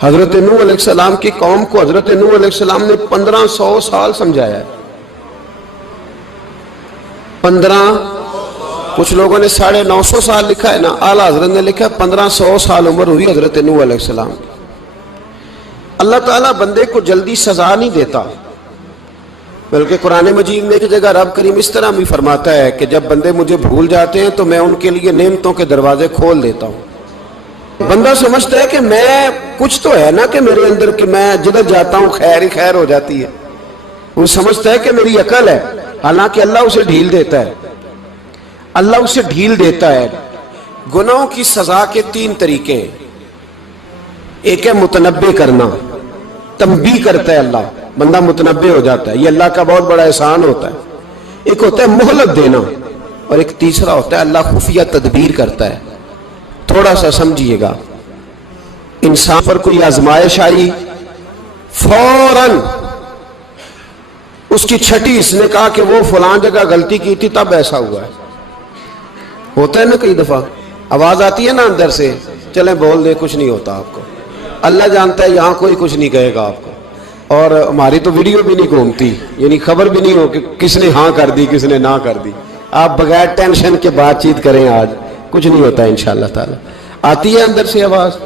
حضرت نوح علیہ السلام کی قوم کو حضرت نوح علیہ السلام نے 1500 سال سمجھایا ہے. 15، کچھ لوگوں نے 950 سال لکھا ہے نا، اعلیٰ حضرت نے لکھا 1500 سال عمر ہوئی حضرت نوح علیہ السلام کی. اللہ تعالیٰ بندے کو جلدی سزا نہیں دیتا، بلکہ قرآن مجید میں ایک جگہ رب کریم اس طرح بھی فرماتا ہے کہ جب بندے مجھے بھول جاتے ہیں تو میں ان کے لیے نعمتوں کے دروازے کھول دیتا ہوں. بندہ سمجھتا ہے کہ میں کچھ تو ہے نا کہ میرے اندر کہ میں جدھر جاتا ہوں خیر ہی خیر ہو جاتی ہے. وہ سمجھتا ہے کہ میری عقل ہے، حالانکہ اللہ اسے ڈھیل دیتا ہے. اللہ اسے ڈھیل دیتا ہے. گناہوں کی سزا کے 3 طریقے ہیں. ایک ہے متنبع کرنا، تنبیہ کرتا ہے اللہ، بندہ متنبع ہو جاتا ہے، یہ اللہ کا بہت بڑا احسان ہوتا ہے. ایک ہوتا ہے مہلت دینا، اور ایک تیسرا ہوتا ہے اللہ خفیہ تدبیر کرتا ہے. تھوڑا سا سمجھیے گا، انسان پر کوئی آزمائش آئی، فوراً اس کی چھٹی اس نے کہا کہ وہ فلان جگہ غلطی کی تھی تب ایسا ہوا ہے. ہوتا ہے نا کئی دفعہ آواز آتی ہے نا اندر سے، چلیں بول دیں کچھ نہیں ہوتا آپ کو. اللہ جانتا ہے یہاں کوئی کچھ نہیں کہے گا آپ کو، اور ہماری تو ویڈیو بھی نہیں گھومتی، یعنی خبر بھی نہیں ہو کہ کس نے ہاں کر دی کس نے نہ کر دی. آپ بغیر ٹینشن کے بات چیت کریں، آج کچھ نہیں ہوتا ہے انشاءاللہ تعالی. آتی ہے اندر سے آواز.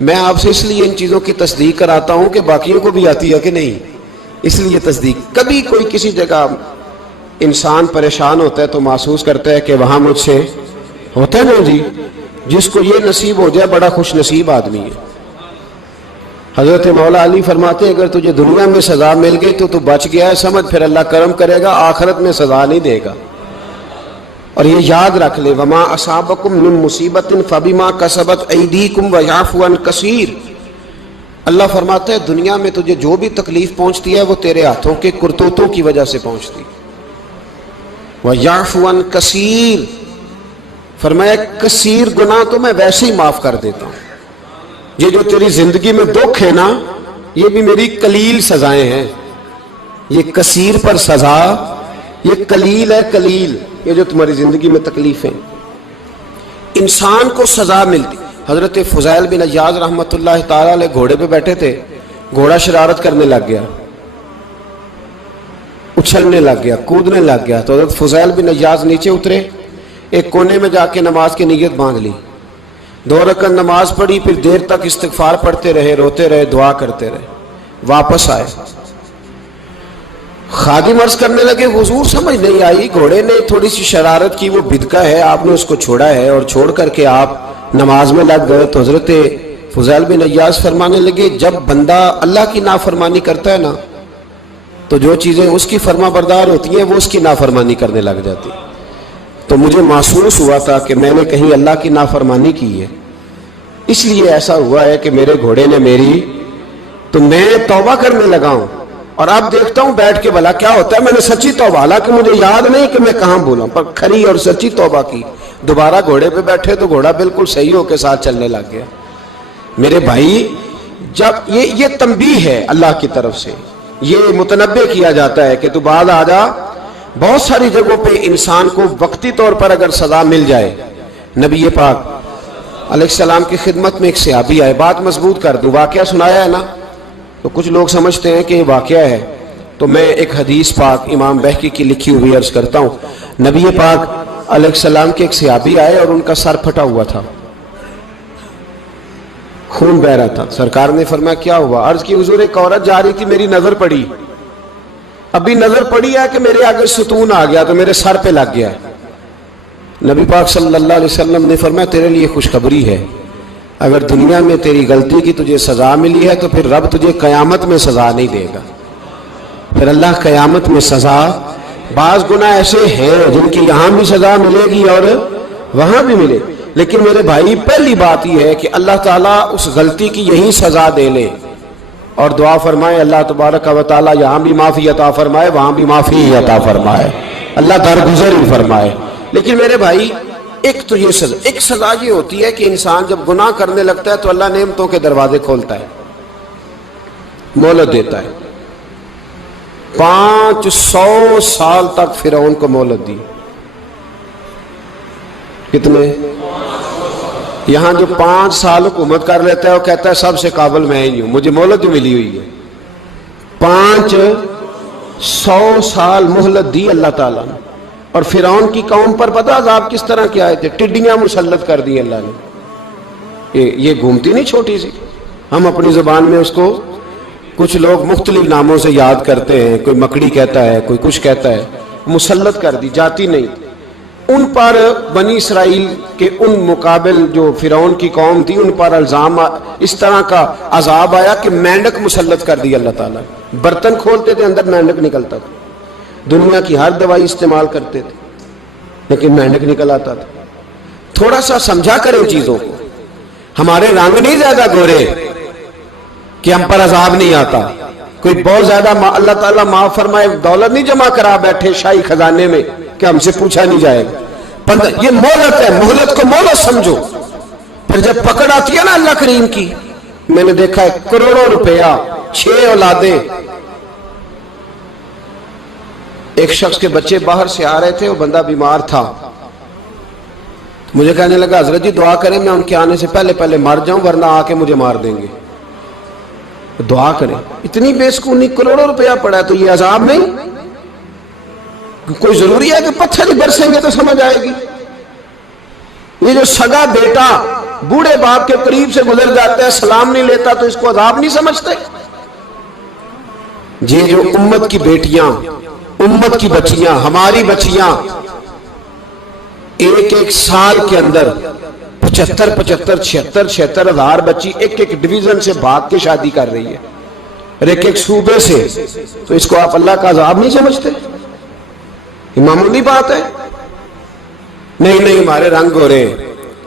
میں آپ سے اس لیے ان چیزوں کی تصدیق کراتا ہوں کہ باقیوں کو بھی آتی ہے کہ نہیں، اس لیے تصدیق. کبھی کوئی کسی جگہ انسان پریشان ہوتا ہے تو محسوس کرتا ہے کہ وہاں مجھ سے ہوتا ہے نا جی، جس کو یہ نصیب ہو جائے بڑا خوش نصیب آدمی ہے. حضرت مولا علی فرماتے ہیں اگر تجھے دنیا میں سزا مل گئی تو بچ گیا ہے، سمجھ پھر اللہ کرم کرے گا، آخرت میں سزا نہیں دے گا. اور یہ یاد رکھ لے، وما اصابکم من مصیبت فبما کسبت ایدیکم ویعفو عن کثیر. اللہ فرماتا ہے دنیا میں تجھے جو بھی تکلیف پہنچتی ہے وہ تیرے ہاتھوں کے کرتوتوں کی وجہ سے پہنچتی. ویعفو عن کثیر، فرمایا کثیر گناہ تو میں ویسے ہی معاف کر دیتا ہوں. یہ جو تیری زندگی میں دکھ ہے نا، یہ بھی میری قلیل سزائیں ہیں. یہ کثیر پر سزا، یہ قلیل ہے قلیل. یہ جو تمہاری زندگی میں تکلیفیں، انسان کو سزا ملتی. حضرت فضیل بن عیاض رحمۃ اللہ تعالی علیہ گھوڑے پہ بیٹھے تھے، گھوڑا شرارت کرنے لگ گیا، اچھلنے لگ گیا، کودنے لگ گیا. تو حضرت فضیل بن عیاض نیچے اترے، ایک کونے میں جا کے نماز کی نیت باندھ لی، 2 رکعت نماز پڑھی، پھر دیر تک استغفار پڑھتے رہے، روتے رہے، دعا کرتے رہے. واپس آئے، خادم عرض کرنے لگے حضور سمجھ نہیں آئی، گھوڑے نے تھوڑی سی شرارت کی، وہ بدکا ہے، آپ نے اس کو چھوڑا ہے اور چھوڑ کر کے آپ نماز میں لگ گئے. تو حضرت فضیل بن عیاض فرمانے لگے جب بندہ اللہ کی نافرمانی کرتا ہے نا تو جو چیزیں اس کی فرما بردار ہوتی ہیں وہ اس کی نافرمانی کرنے لگ جاتی. تو مجھے محسوس ہوا تھا کہ میں نے کہیں اللہ کی نافرمانی کی ہے، اس لیے ایسا ہوا ہے کہ میرے گھوڑے نے میری، تو میں توبہ کرنے لگا ہوں. اور اب دیکھتا ہوں بیٹھ کے بھلا کیا ہوتا ہے. میں نے سچی توبہ، حالانکہ مجھے یاد نہیں کہ میں کہاں بولا، پر کھری اور سچی توبہ کی. دوبارہ گھوڑے پہ بیٹھے تو گھوڑا بالکل صحیح ہو کے ساتھ چلنے لگ گیا. میرے بھائی جب یہ تنبیہ ہے اللہ کی طرف سے، یہ متنبع کیا جاتا ہے کہ تو بعد آ جا. بہت ساری جگہوں پہ انسان کو وقتی طور پر اگر سزا مل جائے، نبی پاک علیہ السلام کی خدمت میں ایک صحابی آئے، بات مضبوط کر دوں، واقعہ سنایا ہے نا تو کچھ لوگ سمجھتے ہیں کہ یہ واقعہ ہے، تو میں ایک حدیث پاک امام بہقی کی لکھی ہوئی عرض کرتا ہوں. نبی پاک علیہ السلام کے ایک صحابی آئے اور ان کا سر پھٹا ہوا تھا، خون بہ رہا تھا. سرکار نے فرمایا کیا ہوا؟ عرض کی حضور ایک عورت جا رہی تھی، میری نظر پڑی، ابھی نظر پڑی ہے کہ میرے آگے ستون آ گیا تو میرے سر پہ لگ گیا. نبی پاک صلی اللہ علیہ وسلم نے فرمایا تیرے لیے خوشخبری ہے، اگر دنیا میں تیری غلطی کی تجھے سزا ملی ہے تو پھر رب تجھے قیامت میں سزا نہیں دے گا. پھر اللہ قیامت میں سزا، بعض گناہ ایسے ہیں جن کی یہاں بھی سزا ملے گی اور وہاں بھی ملے، لیکن میرے بھائی پہلی بات یہ ہے کہ اللہ تعالیٰ اس غلطی کی یہی سزا دے لے اور دعا فرمائے اللہ تبارک و تعالیٰ یہاں بھی معافی عطا فرمائے وہاں بھی معافی عطا فرمائے، اللہ درگزر ہی فرمائے. لیکن میرے بھائی ایک تو یہ سزا، ایک سزا یہ ہوتی ہے کہ انسان جب گناہ کرنے لگتا ہے تو اللہ نعمتوں کے دروازے کھولتا ہے، مہلت دیتا ہے. 500 سال تک فرعون کو مہلت دی. کتنے؟ یہاں جو 5 سال حکومت کر لیتا ہے وہ کہتا ہے سب سے قابل میں ہی ہوں، مجھے مہلت جو ملی ہوئی ہے۔ 500 سال مہلت دی اللہ تعالیٰ نے، اور فرعون کی قوم پر پتہ عذاب کس طرح کیا آئے تھے؟ ٹڈیاں مسلط کر دی اللہ نے۔ یہ گھومتی نہیں چھوٹی سی، ہم اپنی زبان میں اس کو کچھ لوگ مختلف ناموں سے یاد کرتے ہیں، کوئی مکڑی کہتا ہے، کوئی کچھ کہتا ہے، مسلط کر دی، جاتی نہیں۔ ان پر بنی اسرائیل کے ان مقابل جو فرعون کی قوم تھی، ان پر الزام اس طرح کا عذاب آیا کہ مینڈک مسلط کر دی اللہ تعالیٰ۔ برتن کھولتے تھے اندر مینڈک نکلتا تھا، دنیا کی ہر دوائی استعمال کرتے تھے لیکن مینڈک نکل آتا تھا۔ تھوڑا سا سمجھا کریں چیزوں کو، ہمارے رنگ نہیں زیادہ گورے کہ ہم پر عذاب نہیں آتا۔ کوئی بہت زیادہ اللہ تعالیٰ معاف فرمائے دولت نہیں جمع کرا بیٹھے شاہی خزانے میں کہ ہم سے پوچھا نہیں جائے گا۔ یہ مہلت ہے، مہلت کو مہلت سمجھو۔ پھر جب پکڑ آتی ہے نا اللہ کریم کی، میں نے دیکھا ہے کروڑوں روپیہ، 6 اولادیں، ایک شخص کے بچے باہر سے آ رہے تھے، وہ بندہ بیمار تھا، مجھے کہنے لگا حضرت جی دعا کریں میں ان کے آنے سے پہلے مر جاؤں ورنہ آ کے مجھے مار دیں گے، دعا کریں۔ اتنی بے سکونی، کروڑوں روپیہ پڑا ہے تو یہ عذاب نہیں؟ کوئی ضروری ہے کہ پتھر ہی برسیں گے تو سمجھ آئے گی؟ یہ جو سگا بیٹا بوڑھے باپ کے قریب سے گزر جاتا ہے، سلام نہیں لیتا تو اس کو عذاب نہیں سمجھتے؟ یہ جو امت کی بیٹیاں، امت کی بچیاں، ہماری بچیاں ایک سال کے اندر 75,000 ہزار بچی ایک ڈویژن سے بھاگ کے شادی کر رہی ہے، اور ایک صوبے سے، تو اس کو آپ اللہ کا عذاب نہیں سمجھتے؟ یہ معمولی بات ہے؟ نہیں ہمارے رنگ ہو رہے ہیں،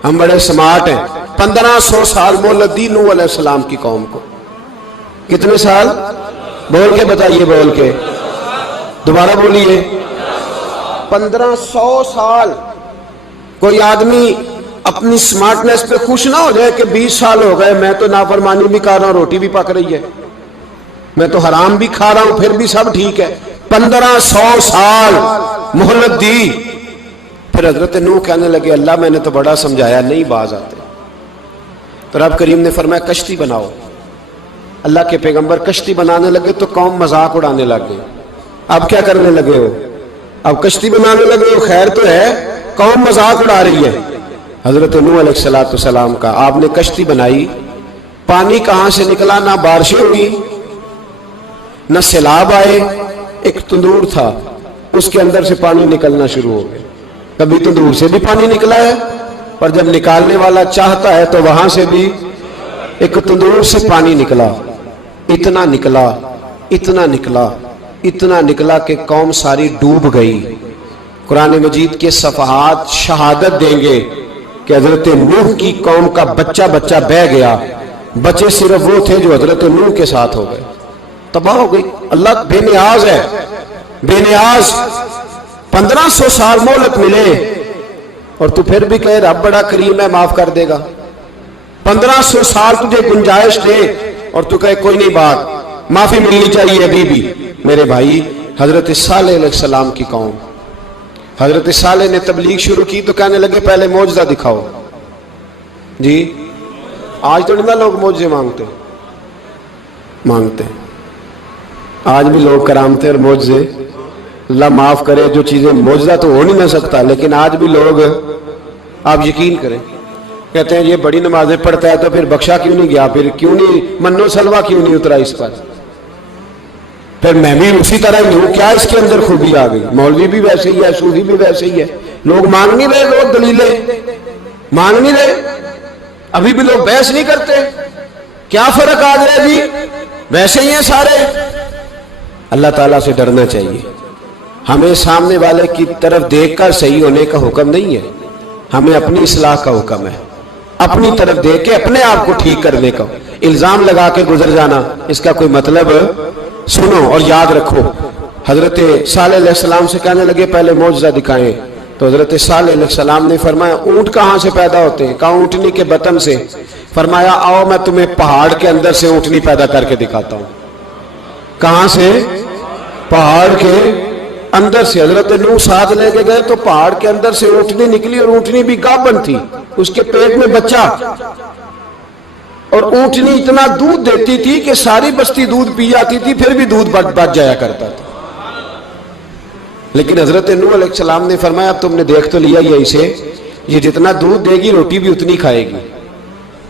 ہم بڑے سمارٹ ہیں۔ 1500 سال مہلت دی نوح علیہ السلام کی قوم کو۔ کتنے سال؟ بول کے بتائیے، بول کے دوبارہ بولیے۔ 1500 سال۔ کوئی آدمی اپنی سمارٹنس پہ خوش نہ ہو جائے کہ 20 سال ہو گئے میں تو نافرمانی بھی کر رہا ہوں، روٹی بھی پک رہی ہے، میں تو حرام بھی کھا رہا ہوں، پھر بھی سب ٹھیک ہے۔ 1500 سال مہلت دی۔ پھر حضرت نوح کہنے لگے اللہ میں نے تو بڑا سمجھایا، نہیں باز آتے۔ تو رب کریم نے فرمایا کشتی بناؤ۔ اللہ کے پیغمبر کشتی بنانے لگے تو قوم مذاق اڑانے لگ گئی۔ اب کیا کرنے لگے ہو؟ اب کشتی بنانے لگے ہو، خیر تو ہے، قوم مذاق اڑا رہی ہے حضرت نوح علیہ السلام کا۔ آپ نے کشتی بنائی، پانی کہاں سے نکلا؟ نہ بارشیں ہوئی، نہ سیلاب آئے، ایک تندور تھا اس کے اندر سے پانی نکلنا شروع ہو گیا۔ کبھی تندور سے بھی پانی نکلا ہے، پر جب نکالنے والا چاہتا ہے تو وہاں سے بھی ایک تندور سے پانی نکلا۔ اتنا نکلا، اتنا نکلا، اتنا نکلا کہ قوم ساری ڈوب گئی۔ قرآن مجید کے صفحات شہادت دیں گے کہ حضرت نوح کی قوم کا بچہ بہ گیا، بچے صرف وہ تھے جو حضرت نوح کے ساتھ ہو گئے، تباہ ہو گئی۔ اللہ بے نیاز ہے، بے نیاز۔ 1500 سال مہلت ملے اور تو پھر بھی کہے رب بڑا کریم ہے، معاف کر دے گا۔ 1500 سال تجھے گنجائش دے اور تو کہے کوئی نہیں، بات معافی ملنی چاہیے ابھی بھی۔ میرے بھائی، حضرت صالح علیہ السلام کی قوم، حضرت صالح نے تبلیغ شروع کی تو کہنے لگے پہلے معجزہ دکھاؤ۔ جی آج تو نہیں لوگ معجزے مانگتے، آج بھی لوگ کرامتے اور معجزے، اللہ معاف کرے، جو چیزیں معجزہ تو ہو نہیں نہ سکتا، لیکن آج بھی لوگ، آپ یقین کریں، کہتے ہیں یہ بڑی نمازیں پڑھتا ہے تو پھر بخشا کیوں نہیں گیا، پھر کیوں نہیں منو سلوا کیوں نہیں اترا اس پر، پھر میں بھی اسی طرح ہی ہوں، کیا اس کے اندر خوبی آ گئی؟ مولوی بھی ویسے ہی ہے، صوفی بھی ویسے ہی ہے، لوگ مانگ نہیں رہے، لوگ دلیلیں مانگ نہیں رہے، ابھی بھی لوگ بحث نہیں کرتے، کیا فرق آ گیا جی، ویسے ہی ہیں سارے۔ اللہ تعالیٰ سے ڈرنا چاہیے، ہمیں سامنے والے کی طرف دیکھ کر صحیح ہونے کا حکم نہیں ہے، ہمیں اپنی اصلاح کا حکم ہے، اپنی طرف دیکھ کے اپنے آپ کو ٹھیک کرنے کا۔ الزام لگا کے گزر جانا اس کا کوئی مطلب؟ سنو اور یاد رکھو، حضرت صالح علیہ السلام سے کہنے لگے پہلے معجزہ دکھائیں، تو حضرت صالح علیہ السلام نے فرمایا اونٹ کہاں سے پیدا ہوتے ہیں؟ کہا اونٹنی کے بطن سے۔ فرمایا آؤ میں تمہیں پہاڑ کے اندر سے اونٹنی پیدا کر کے دکھاتا ہوں۔ کہاں سے؟ پہاڑ کے اندر سے۔ حضرت نوح ساتھ لے کے گئے تو پہاڑ کے اندر سے اونٹنی نکلی، اور اونٹنی بھی گابن تھی، اس کے پیٹ میں بچہ، اور اونٹنی اتنا دودھ دیتی تھی کہ ساری بستی دودھ پی جاتی تھی، پھر بھی دودھ بچ جایا کرتا تھا۔ لیکن حضرت نوح علیہ السلام نے فرمایا اب تم نے دیکھ تو لیا یہ اسے، یہ جتنا دودھ دے گی روٹی بھی اتنی کھائے گی،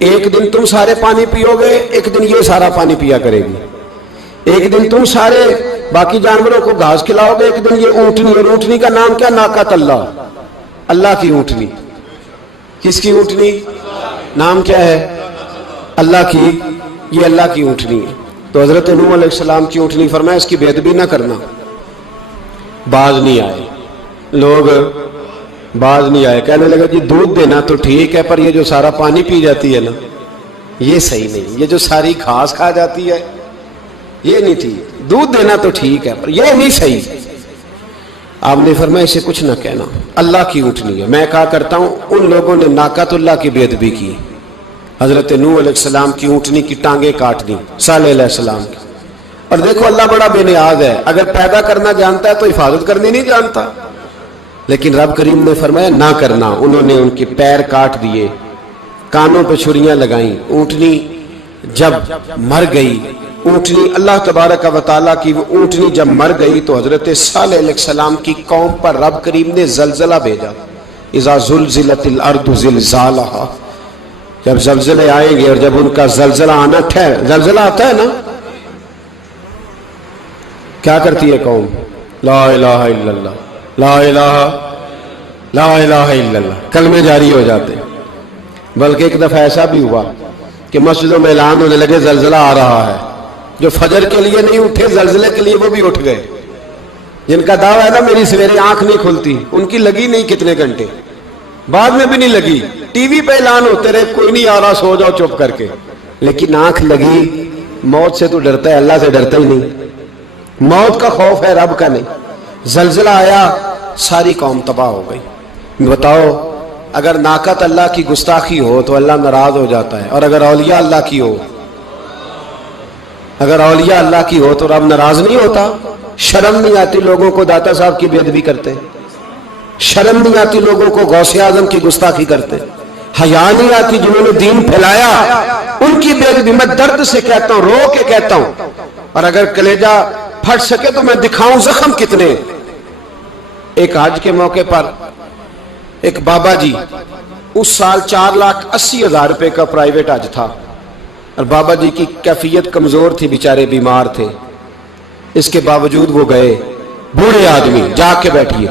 ایک دن تم سارے پانی پیو گے، ایک دن یہ سارا پانی پیا کرے گی، ایک دن تم سارے باقی جانوروں کو گھاس کھلاؤ گے، ایک دن یہ اونٹنی، اور اونٹنی کا نام کیا؟ ناقۃ اللہ، اللہ کی اونٹنی۔ کس کی اونٹنی؟ نام کیا ہے؟ اللہ کی، یہ اللہ کی اونٹنی ہے۔ تو حضرت نوح علیہ السلام کی اونٹنی فرمایا اس کی بے ادبی نہ کرنا۔ باز نہیں آئے لوگ، باز نہیں آئے، کہنے لگا جی دودھ دینا تو ٹھیک ہے، پر یہ جو سارا پانی پی جاتی ہے نا یہ صحیح نہیں، یہ جو ساری گھاس کھا جاتی ہے یہ نہیں ٹھیک، دودھ دینا تو ٹھیک ہے پر یہ نہیں صحیح۔ آپ نے فرمایا اسے کچھ نہ کہنا، اللہ کی اونٹنی ہے۔ میں کہا کرتا ہوں ان لوگوں نے ناقۃ اللہ کی بے ادبی کی، حضرت نوح علیہ السلام کی اونٹنی کی ٹانگیں کاٹ دی، صالح علیہ السلام کی۔ اور دیکھو اللہ بڑا بے نیاز ہے، اگر پیدا کرنا جانتا ہے تو حفاظت کرنی نہیں جانتا، لیکن رب کریم نے فرمایا نہ کرنا۔ انہوں نے ان کے پیر کاٹ دیے، کانوں پہ چھریاں لگائیں۔ اونٹنی جب مر گئی، اونٹنی اللہ تبارک و تعالیٰ کی وہ اونٹنی جب مر گئی تو حضرت صالح علیہ السلام کی قوم پر رب کریم نے زلزلہ بھیجا۔ اذا زلزلت الارض زلزالہا، جب زلزلے آئیں گے اور جب ان کا زلزلہ آنا زلزلہ آتا ہے نا، کیا کرتی ہے قوم؟ لا الہ الا اللہ، لا الہ الا اللہ، کلمے جاری ہو جاتے۔ بلکہ ایک دفعہ ایسا بھی ہوا کہ مسجدوں میں اعلان ہونے لگے زلزلہ آ رہا ہے، جو فجر کے لیے نہیں اٹھے زلزلے کے لیے وہ بھی اٹھ گئے، جن کا دعویٰ ہے نا میری سویرے آنکھ نہیں کھلتی، ان کی لگی نہیں کتنے گھنٹے، بعد میں بھی نہیں لگی، ٹی وی پہ اعلان ہوتے رہے کوئی نہیں آ رہا سو جاؤ چپ کر کے، لیکن آنکھ لگی۔ موت سے تو ڈرتا ہے، اللہ سے ڈرتا ہی نہیں، موت کا خوف ہے رب کا نہیں۔ زلزلہ آیا ساری قوم تباہ ہو گئی۔ بتاؤ اگر ناقۃ اللہ کی گستاخی ہو تو اللہ ناراض ہو جاتا ہے، اور اگر اولیاء اللہ کی ہو، اگر اولیاء اللہ کی ہو تو رب ناراض نہیں ہوتا؟ شرم نہیں آتی لوگوں کو داتا صاحب کی بے ادبی کرتے؟ شرم نہیں آتی لوگوں کو غوث اعظم کی گستاخی کرتے؟ حیا نہیں آتی جنہوں نے دین پھیلایا ان کی بے ادبی؟ میں درد سے کہتا ہوں، رو کے کہتا ہوں، اور اگر کلیجہ پھٹ سکے تو میں دکھاؤں زخم کتنے۔ ایک حج کے موقع پر ایک بابا جی، اس سال 4,80,000 روپے کا پرائیویٹ حج تھا، اور بابا جی کی کیفیت کمزور تھی، بیچارے بیمار تھے، اس کے باوجود وہ گئے۔ بوڑھے آدمی، جا کے بیٹھیے،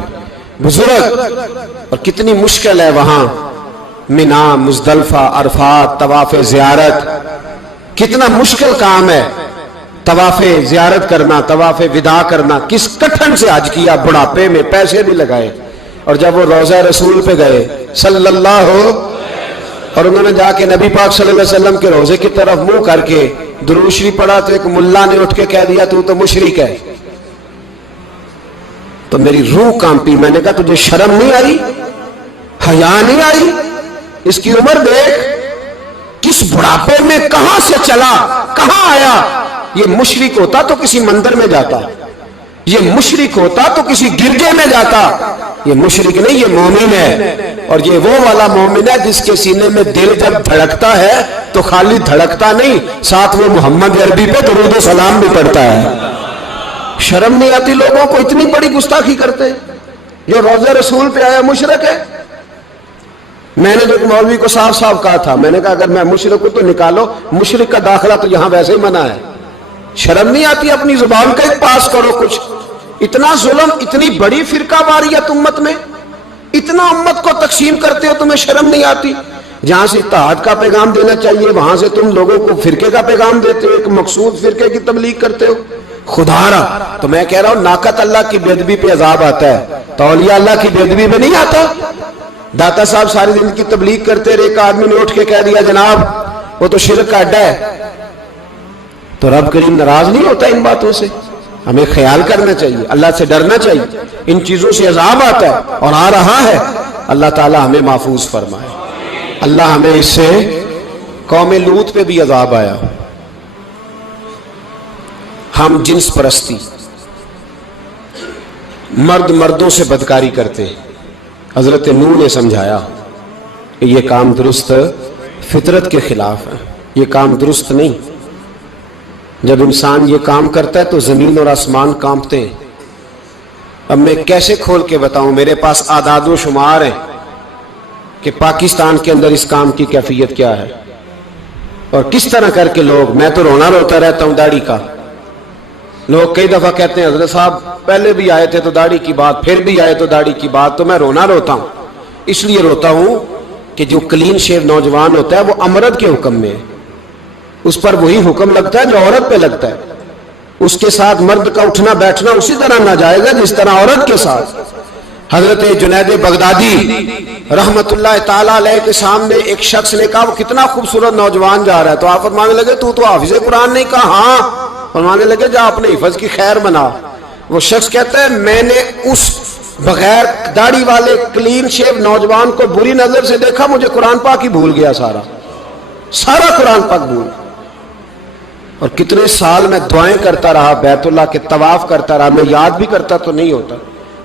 بزرگ، اور کتنی مشکل ہے وہاں منا، مزدلفہ، عرفات، طواف زیارت، کتنا مشکل کام ہے طواف زیارت کرنا، طواف وداع کرنا۔ کس کٹھن سے حج کیا، بڑھاپے میں پیسے بھی لگائے، اور جب وہ روضہ رسول پہ گئے صلی اللہ، اور انہوں نے جا کے نبی پاک صلی اللہ علیہ وسلم کے روضے کی طرف منہ کر کے درود شریف پڑھا تو ایک ملا نے اٹھ کے کہہ دیا تو مشرک ہے۔ تو میری روح کانپی، میں نے کہا تجھے شرم نہیں آئی، حیا نہیں آئی؟ اس کی عمر دیکھ، کس بڑھاپے میں کہاں سے چلا، کہاں آیا۔ یہ مشرک ہوتا تو کسی مندر میں جاتا، یہ مشرک ہوتا تو کسی گرجے میں جاتا، یہ مشرک نہیں، یہ مومن ہے، اور یہ وہ والا مومن ہے جس کے سینے میں دل جب دھڑکتا ہے تو خالی دھڑکتا نہیں، ساتھ وہ محمد عربی پہ درود و سلام بھی پڑھتا ہے۔ شرم نہیں آتی لوگوں کو؟ اتنی بڑی گستاخی کرتے، جو روضہ رسول پہ آیا مشرک ہے۔ میں نے جو مولوی کو صاف صاف کہا تھا، میں نے کہا اگر میں مشرک ہوں تو نکالو، مشرک کا داخلہ تو یہاں ویسے ہی منع ہے۔ شرم نہیں آتی؟ اپنی زبان کا ایک پاس کرو کچھ۔ اتنا ظلم، اتنی بڑی فرقہ واریت امت میں، اتنا امت کو تقسیم کرتے ہو، تمہیں شرم نہیں آتی؟ جہاں سے اتحاد کا پیغام دینا چاہیے وہاں سے تم لوگوں کو فرقے کا پیغام دیتے ہو، ایک مقصود فرقے کی تبلیغ کرتے ہو۔ خدا رہا تو میں کہہ رہا ہوں ناقۃ اللہ کی بے ادبی پہ عذاب آتا ہے، تو اولیاء اللہ کی بے ادبی پہ نہیں آتا۔ داتا صاحب ساری دن کی تبلیغ کرتے رہے، ایک آدمی نے اٹھ کے کہہ دیا جناب وہ تو شرک کا اڈا ہے، تو رب کریم ناراض نہیں ہوتا ان باتوں سے؟ ہمیں خیال کرنا چاہیے، اللہ سے ڈرنا چاہیے۔ ان چیزوں سے عذاب آتا ہے اور آ رہا ہے، اللہ تعالی ہمیں محفوظ فرمائے۔ اللہ ہمیں اس سے، قوم لوط پہ بھی عذاب آیا، ہم جنس پرستی، مرد مردوں سے بدکاری کرتے، حضرت نوح نے سمجھایا کہ یہ کام درست فطرت کے خلاف ہے، یہ کام درست نہیں۔ جب انسان یہ کام کرتا ہے تو زمین اور آسمان کانپتے ہیں۔ اب میں کیسے کھول کے بتاؤں، میرے پاس اعداد و شمار ہیں کہ پاکستان کے اندر اس کام کی کیفیت کیا ہے اور کس طرح کر کے لوگ، میں تو رونا روتا رہتا ہوں داڑھی کا۔ لوگ کئی دفعہ کہتے ہیں حضرت صاحب پہلے بھی آئے تھے تو داڑھی کی بات، پھر بھی آئے تو داڑھی کی بات، تو میں رونا روتا ہوں۔ اس لیے روتا ہوں کہ جو کلین شیو نوجوان ہوتا ہے وہ امرد کے حکم میں ہے، اس پر وہی حکم لگتا ہے جو عورت پہ لگتا ہے۔ اس کے ساتھ مرد کا اٹھنا بیٹھنا اسی طرح ناجائز ہے جس طرح عورت کے ساتھ۔ حضرت جنید بغدادی رحمت اللہ تعالی علیہ کے سامنے ایک شخص نے کہا وہ کتنا خوبصورت نوجوان جا رہا ہے، تو آپ فرمانے لگے تو حافظ قرآن نہیں؟ کہا ہاں۔ فرمانے لگے جا اپنے حفظ کی خیر بنا۔ وہ شخص کہتا ہے میں نے اس بغیر داڑھی والے کلین شیو نوجوان کو بری نظر سے دیکھا، مجھے قرآن پاک ہی بھول گیا، سارا قرآن پاک بھول۔ اور کتنے سال میں دعائیں کرتا رہا، بیت اللہ کے طواف کرتا رہا، میں یاد بھی کرتا تو نہیں ہوتا۔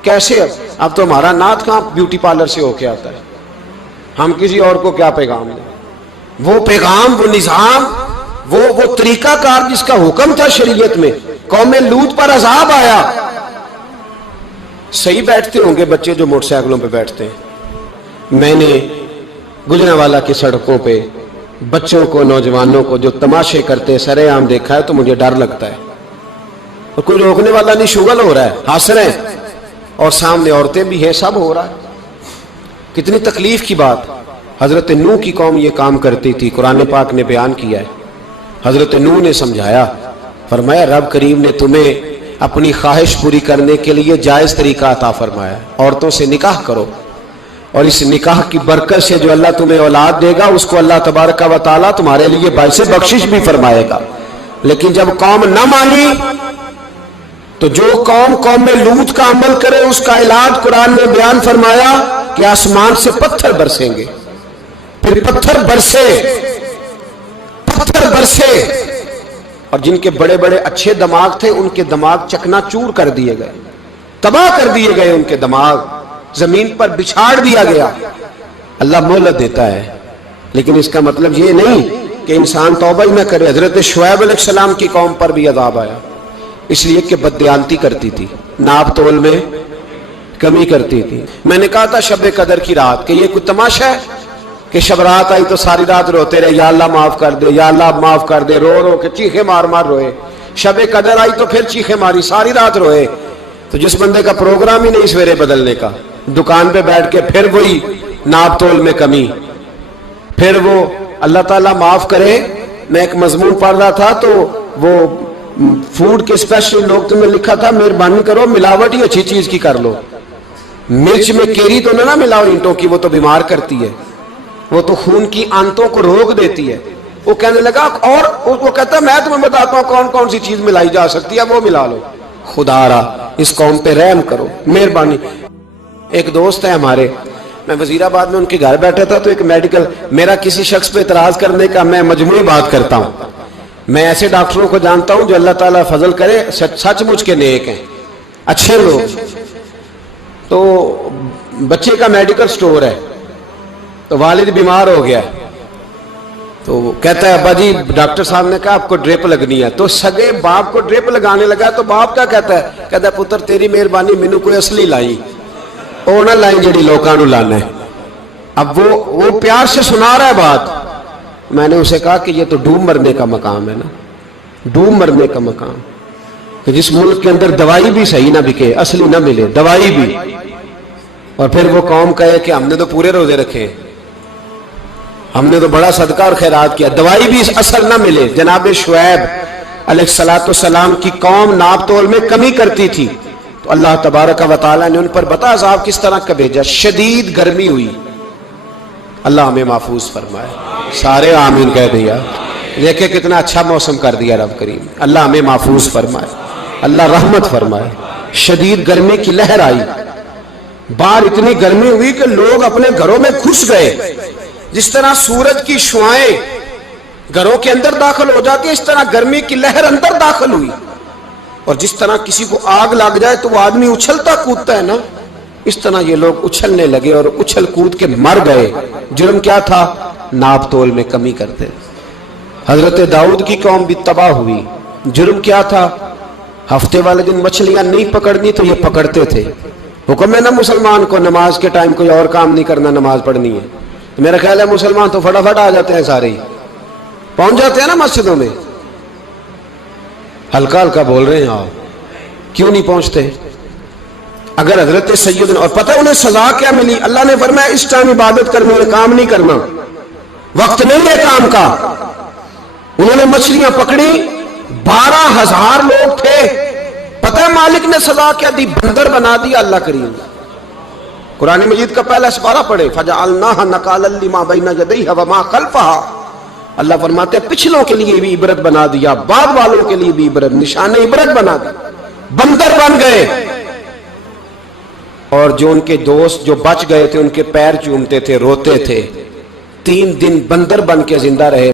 کیسے اب تو ہمارا نعت کہاں بیوٹی پارلر سے ہو کے آتا ہے، ہم کسی اور کو کیا پیغام دیں؟ وہ پیغام، وہ نظام، وہ طریقہ کار جس کا حکم تھا شریعت میں، قوم لوط پر عذاب آیا۔ صحیح بیٹھتے ہوں گے بچے جو موٹر سائیکلوں پہ بیٹھتے ہیں، میں نے گجرانوالہ کی سڑکوں پہ بچوں کو، نوجوانوں کو جو تماشے کرتے سر عام دیکھا ہے تو مجھے ڈر لگتا ہے، اور کوئی روکنے والا نہیں، شغل ہو رہا ہے، ہنس رہے ہیں، اور سامنے عورتیں بھی ہیں، سب ہو رہا ہے۔ کتنی تکلیف کی بات۔ حضرت نوح کی قوم یہ کام کرتی تھی، قرآن پاک نے بیان کیا ہے۔ حضرت نوح نے سمجھایا، فرمایا رب کریم نے تمہیں اپنی خواہش پوری کرنے کے لیے جائز طریقہ عطا فرمایا، عورتوں سے نکاح کرو، اور اس نکاح کی برکت سے جو اللہ تمہیں اولاد دے گا اس کو اللہ تبارک و تعالیٰ تمہارے لیے باعث بخشش بھی فرمائے گا۔ لیکن جب قوم نہ مانی تو جو قوم میں لوط کا عمل کرے اس کا علاج قرآن نے بیان فرمایا کہ آسمان سے پتھر برسیں گے، پھر پتھر برسے، اور جن کے بڑے بڑے اچھے دماغ تھے ان کے دماغ چکنا چور کر دیے گئے، تباہ کر دیے گئے، ان کے دماغ زمین پر بچھاڑ دیا گیا۔ اللہ مہلت دیتا ہے، لیکن اس کا مطلب یہ نہیں کہ انسان توبہ ہی نہ کرے۔ حضرت شعیب علیہ السلام کی قوم پر بھی عذاب آیا، اس لیے کہ بددیانتی کرتی تھی، ناپ تول میں کمی کرتی تھی۔ میں نے کہا تھا شب قدر کی رات کہ یہ کوئی تماشا ہے کہ شب رات آئی تو ساری رات روتے رہے، یا اللہ معاف کر دے، یا اللہ معاف کر دے، رو رو کے چیخے مار مار روئے۔ شب قدر آئی تو پھر چیخے ماری، ساری رات روئے۔ تو جس بندے کا پروگرام ہی نہیں سویرے بدلنے کا، دکان پہ بیٹھ کے پھر وہی ناپ تول میں کمی، پھر وہ اللہ تعالیٰ معاف کرے۔ میں ایک مضمون پڑھ رہا تھا تو وہ فوڈ کے اسپیشل لوگ تمہیں لکھا تھا مہربانی کرو ملاوٹ ہی اچھی چیز کی کر لو، مرچ میں کیری تو نہ ملاؤ اینٹوں کی، وہ تو بیمار کرتی ہے، وہ تو خون کی آنتوں کو روک دیتی ہے۔ وہ کہنے لگا، اور وہ کہتا میں تمہیں بتاتا ہوں کون کون سی چیز ملائی جا سکتی ہے، وہ ملا لو۔ خدا را اس قوم پہ رحم کرو، مہربانی۔ ایک دوست ہے ہمارے، میں وزیر آباد میں ان کے گھر بیٹھا تھا تو ایک میڈیکل، میرا کسی شخص پہ اعتراض کرنے کا میں مجموعی بات کرتا ہوں۔ میں ایسے ڈاکٹروں کو جانتا ہوں جو اللہ تعالیٰ فضل کرے سچ مچ کے نیک ہیں، اچھے لوگ۔ تو بچے کا میڈیکل سٹور ہے، تو والد بیمار ہو گیا، تو وہ کہتا ہے ابا جی ڈاکٹر صاحب نے کہا آپ کو ڈرپ لگنی ہے، تو سگے باپ کو ڈرپ لگانے لگا، تو باپ کیا کہتا ہے پتر تیری مہربانی مینوں کوئی اصلی لائی، وہ نہ لائی جڑی لوکاں نوں لانا ہے۔ اب وہ پیار سے سنا رہا ہے بات۔ میں نے اسے کہا کہ یہ تو ڈوب مرنے کا مقام ہے نا، ڈوب مرنے کا مقام، کہ جس ملک کے اندر دوائی بھی صحیح نہ بکے، اصلی نہ ملے دوائی بھی، اور پھر وہ قوم کہے کہ ہم نے تو پورے روزے رکھے، ہم نے تو بڑا صدقہ اور خیرات کیا، دوائی بھی اثر نہ ملے۔ جناب شعیب علیہ السلام کی قوم ناپ تول میں کمی کرتی تھی، تو اللہ تبارک و تعالیٰ نے ان پر بتا عذاب کس طرح کا بھیجا، شدید گرمی ہوئی۔ اللہ ہمیں محفوظ فرمائے، سارے آمین کہہ دیا۔ دیکھیں کتنا اچھا موسم کر دیا رب کریم، اللہ ہمیں محفوظ فرمائے، اللہ رحمت فرمائے۔ شدید گرمی کی لہر آئی، باہر اتنی گرمی ہوئی کہ لوگ اپنے گھروں میں گھس گئے۔ جس طرح سورج کی شعائیں گھروں کے اندر داخل ہو جاتی ہے، اس طرح گرمی کی لہر اندر داخل ہوئی، اور جس طرح کسی کو آگ لگ جائے تو وہ آدمی اچھلتا کودتا ہے نا، اس طرح یہ لوگ اچھلنے لگے اور اچھل کود کے مر گئے۔ جرم کیا تھا؟ ناپ تول میں کمی کرتے۔ حضرت داؤد کی قوم بھی تباہ ہوئی۔ جرم کیا تھا؟ ہفتے والے دن مچھلیاں نہیں پکڑنی تو یہ پکڑتے تھے۔ حکم ہے نا مسلمان کو نماز کے ٹائم کوئی اور کام نہیں کرنا، نماز پڑھنی ہے۔ میرا خیال ہے مسلمان تو فٹافٹ آ جاتے ہیں، سارے ہی پہنچ جاتے ہیں نا مسجدوں میں۔ ہلکا ہلکا بول رہے ہیں آپ، کیوں نہیں پہنچتے؟ اگر حضرت سیدنا، اور پتہ انہیں سزا کیا ملی؟ اللہ نے فرمایا اس ٹائم عبادت کرنی ہے، کام نہیں کرنا، وقت نہیں ہے کام کا۔ انہوں نے مچھلیاں پکڑی، 12,000 لوگ تھے۔ پتہ ہے مالک نے سزا کیا دی؟ بندر بنا دیا اللہ کریم۔ قرآن مجید کا پہلا سپارہ پڑھے، فَجَعَلْنَاهَا نَكَالًا لِمَا بَيْنَ يَدَيْهَا وَمَا خَلْفَهَا۔ اللہ فرماتے ہیں پچھلوں کے لیے بھی عبرت بنا دیا، بعد والوں کے لیے بھی عبرت، نشان عبرت بنا دیا۔ بندر بن گئے، اور جو ان کے دوست جو بچ گئے تھے ان کے پیر چومتے تھے، روتے تھے۔ 3 دن بندر بن کے زندہ رہے۔